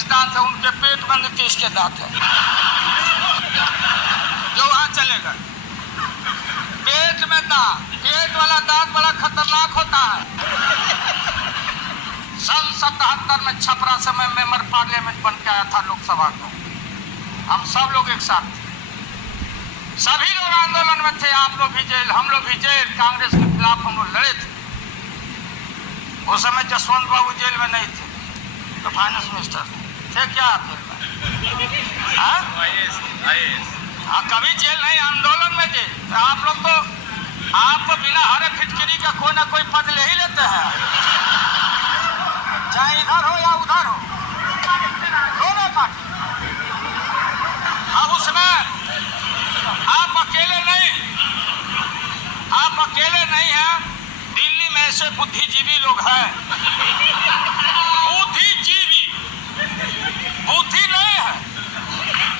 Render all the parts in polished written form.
32 दांत है, उनके पेट में 30 के दांत है, जो वहां चलेगा। पेट में दांत, पेट वाला दांत बड़ा खतरनाक होता है। सन 77 में छपरा से मैं मेंबर पार्लियामेंट बन के आया था लोकसभा का। हम सब लोग एक साथ थे, सभी लोग आंदोलन में थे। आप लोग भी जेल, हम लोग भी जेल, कांग्रेस के खिलाफ हम लोग लड़े थे। उस समय जसवंत बाबू जेल में नहीं थे, तो फाइनेंस मिनिस्टर थे क्या आप जेल में? हाँ, कभी जेल नहीं, आंदोलन में जेल। तो आप लोग तो आप बिना हरे फिटकरी का कोई ना कोई पद ले ही लेते हैं, चाहे इधर हो या उधर हो, दोनों पार्टी। अब उसमें आप अकेले नहीं हैं। दिल्ली में ऐसे बुद्धिजीवी लोग हैं, बुद्धिजीवी, बुद्धि नहीं है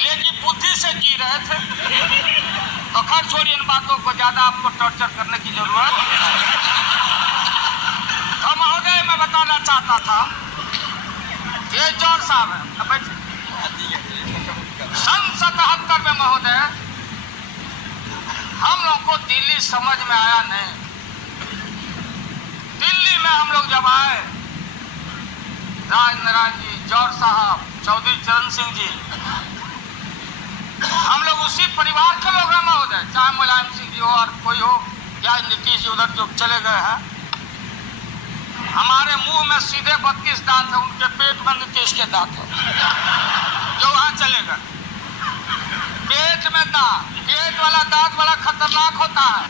लेकिन बुद्धि से जी रहे थे। तो खैर छोड़िए इन बातों को, ज्यादा आपको टॉर्चर करने की जरूरत। तो महोदय मैं बताना चाहता था, ये जौहर साहब है, सन 77 में महोदय हम लोग को दिल्ली समझ में आया नहीं। दिल्ली में हम लोग जब आए, राज नारायण जी, जौहर साहब, चौधरी चरण सिंह जी, हम लोग उसी परिवार के लोग हैं महोदय, चाहे मुलायम सिंह जी हो और कोई हो, या नीतीश जी उधर जो चले गए हैं। हमारे मुंह में सीधे 32 दांत है, उनके पेट में 30 के दांत है, जो वहां चलेगा। पेट में दांत, पेट वाला दांत बड़ा खतरनाक होता है।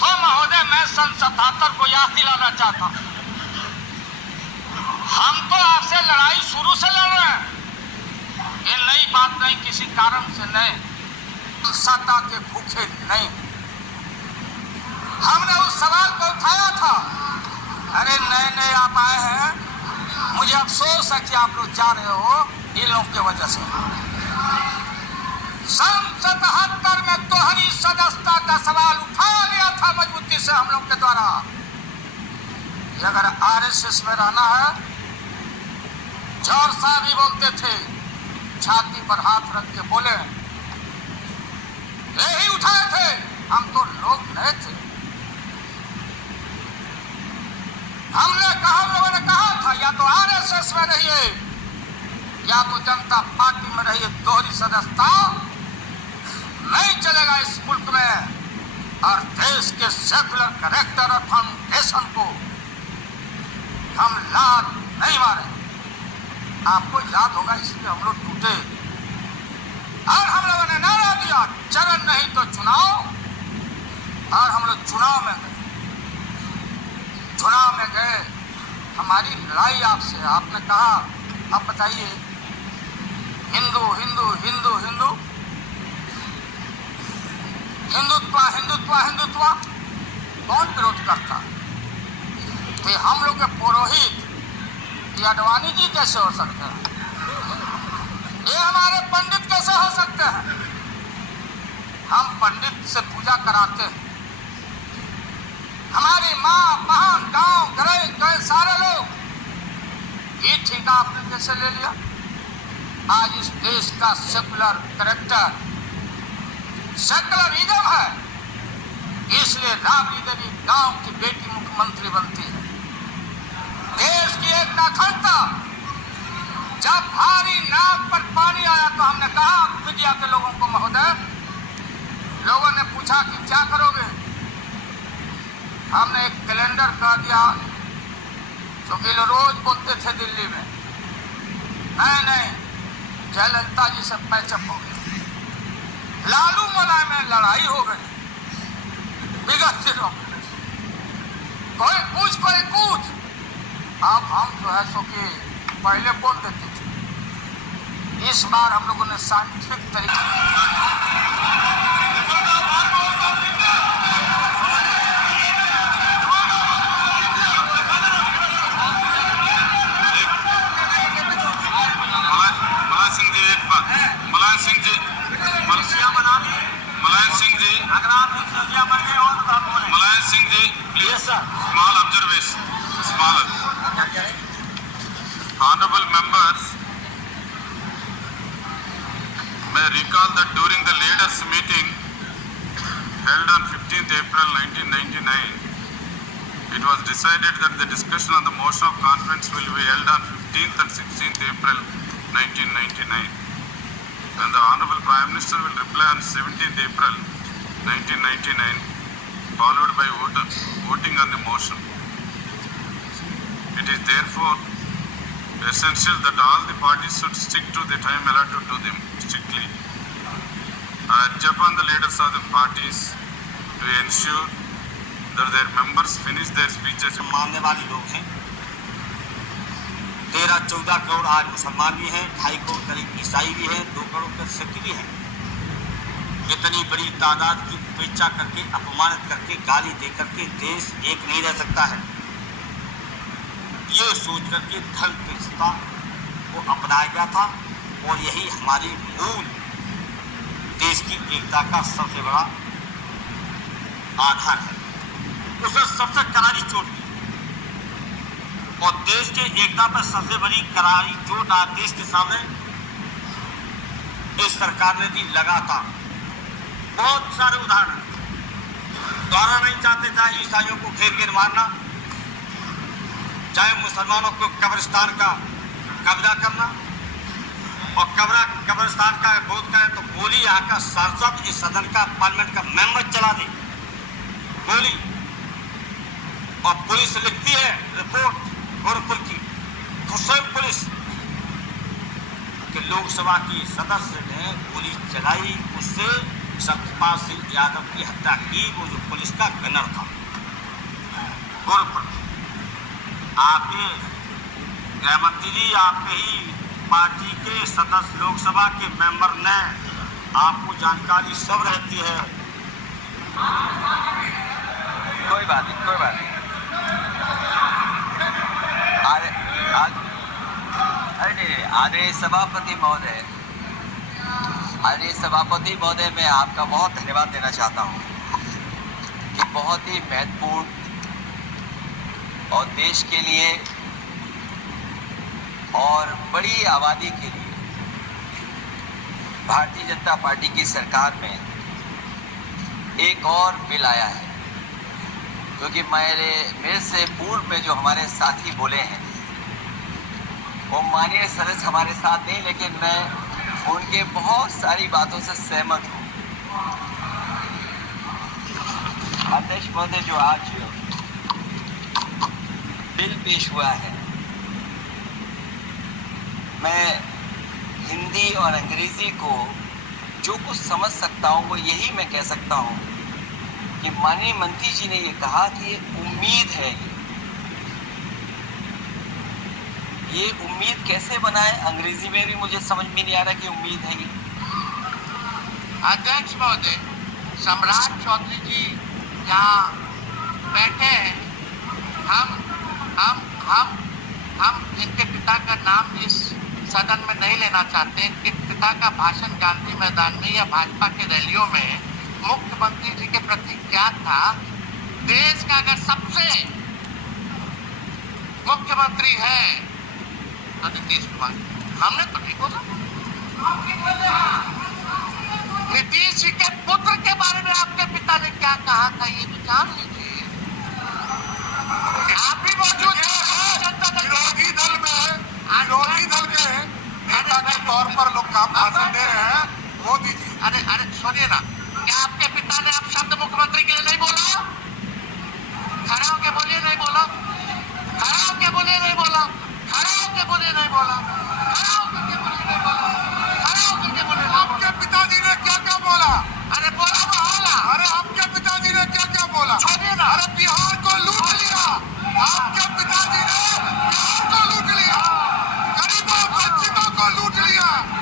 तो महोदय मैं सन 77 को याद दिलाना चाहता हूं, हम तो आपसे लड़ाई शुरू से लड़ रहे हैं, ये नई बात नहीं, किसी कारण से नहीं, सत्ता के भूखे नहीं। हमने उस सवाल को उठाया था, अरे नए नए आप आए हैं, मुझे अफसोस है कि आप लोग जा रहे हो इन लोगों की वजह से। सन 77 में दोहरी सदस्यता का सवाल उठाया गया था मजबूती से हम लोग के द्वारा। अगर आरएसएस में रहना है, जौहर साहब भी बोलते थे, छाती पर हाथ रख के बोले, यही उठाए थे, हम तो लोग नहीं थे। हम लोगों ने कहा था या तो आरएसएस में रहिए या तो जनता पार्टी में रहिए, दोहरी सदस्यता नहीं चलेगा इस मुल्क में। और देश के सेकुलर कैरेक्टर और फाउंडेशन को हम लात नहीं मारे। आपको याद होगा, इसलिए हम लोग टूटे और हम लोगों ने नारा दिया, चरण नहीं तो चुनाव। और हम लोग चुनाव में गए। हमारी लड़ाई आपसे, आपने कहा अब बताइए, हिंदू हिंदू हिंदू हिंदू हिंदुत्व हिंदुत्व हिंदुत्व कौन विरोध करता? तो हम लोग के पुरोहित ये अडवाणी जी कैसे हो सकते हैं? ये हमारे पंडित कैसे हो सकते हैं? हम पंडित से पूजा कराते हैं। हमारी माँ, बहन, गांव, गए सारे लोग। ये ठेका आपने कैसे ले लिया? आज इस देश का सेकुलर कैरेक्टर, सेकुलरिज्म है, इसलिए राबड़ी देवी गांव की बेटी मुख्यमंत्री बनती है। देश की एकता अखंडता, जब भारी नाक पर पानी आया तो हमने कहा मीडिया के लोगों को, महोदय, लोगों ने पूछा कि क्या करोगे? हमने एक कैलेंडर कर दिया, क्योंकि लोग रोज बोलते थे दिल्ली में, नहीं जयललिता जी से पैचअप हो गया, लालू मुलायम में लड़ाई हो गई विगत दिनों में, कोई पूछ। अब हम जो है सो कि पहले बोल देते थे, इस बार हम लोगों ने साइंटिफिक तरीके small observation, smaller. decided that the discussion on the motion of confidence will be held on 15th and 16th April 1999. And the Honorable Prime Minister will reply on 17th April 1999, followed by voting on the motion. It is therefore essential that all the parties should stick to the time allotted to them strictly. I urge upon the leaders of the parties to ensure that their members finish their speeches. मानने वाले लोग हैं, 13-14 करोड़ आज मुसलमान भी हैं, 2.5 करोड़ करीब ईसाई भी हैं, 2 करोड़ का सिख भी हैं। इतनी बड़ी तादाद की उपेक्षा करके, अपमानित करके, गाली दे करके देश एक नहीं रह सकता है। ये सोच करके धर्म निरपेक्षता को अपनाया गया था और यही हमारी मूल देश की एकता का सबसे बड़ा आधार है। उसे सबसे करारी चोट दी और देश के एकता पर सबसे बड़ी करारी चोट आज देश के सामने इस सरकार ने दी लगातार। बहुत सारे उदाहरण दोहरा नहीं चाहते, चाहे ईसाइयों को घेर घेर मारना, चाहे मुसलमानों को कब्रिस्तान का कब्जा करना और कब्रिस्तान का बोध करें तो गोली यहाँ का सांसद, इस सदन का पार्लियामेंट का मेंबर चला दे गोली। और पुलिस लिखती है रिपोर्ट गोरखपुर की स्वयं पुलिस कि लोकसभा की सदस्य ने गोली चलाई, उससे सत्यपाल सिंह यादव की हत्या की, वो जो पुलिस का गनर था गोरखपुर। आपके गृहमंत्री जी, आपके ही पार्टी के सदस्य लोकसभा के मेंबर ने, आपको जानकारी सब रहती है। कोई बात नहीं, कोई बात नहीं। आदरणीय सभापति महोदय, मैं आपका बहुत धन्यवाद देना चाहता हूं कि बहुत ही महत्वपूर्ण और देश के लिए और बड़ी आबादी के लिए भारतीय जनता पार्टी की सरकार में एक और बिल आया है। क्योंकि मेरे से पूर्व में जो हमारे साथी बोले हैं वो माननीय सदस्य हमारे साथ नहीं, लेकिन मैं उनके बहुत सारी बातों से सहमत हूँ। अध्यक्ष महोदय, जो आज बिल पेश हुआ है, मैं हिंदी और अंग्रेजी को जो कुछ समझ सकता हूँ वो यही मैं कह सकता हूँ कि माननीय मंत्री जी ने ये कहा कि ये उम्मीद है। ये उम्मीद कैसे बनाए, अंग्रेजी में भी मुझे समझ में नहीं आ रहा कि उम्मीद है ये। अध्यक्ष महोदय, सम्राट चौधरी जी यहाँ बैठे हैं। हम इनके पिता का नाम इस सदन में नहीं लेना चाहते। इनके पिता का भाषण गांधी मैदान में या भाजपा के रैलियों में मुख्यमंत्री जी के प्रति क्या था। देश का अगर सबसे मुख्यमंत्री है तो नीतीश कुमार, हमने तो ठीक होगा। नीतीश जी के पुत्र के बारे में आपके पिता ने क्या कहा था ये तो जान लीजिए। आप भी मौजूद हैं। विरोधी दल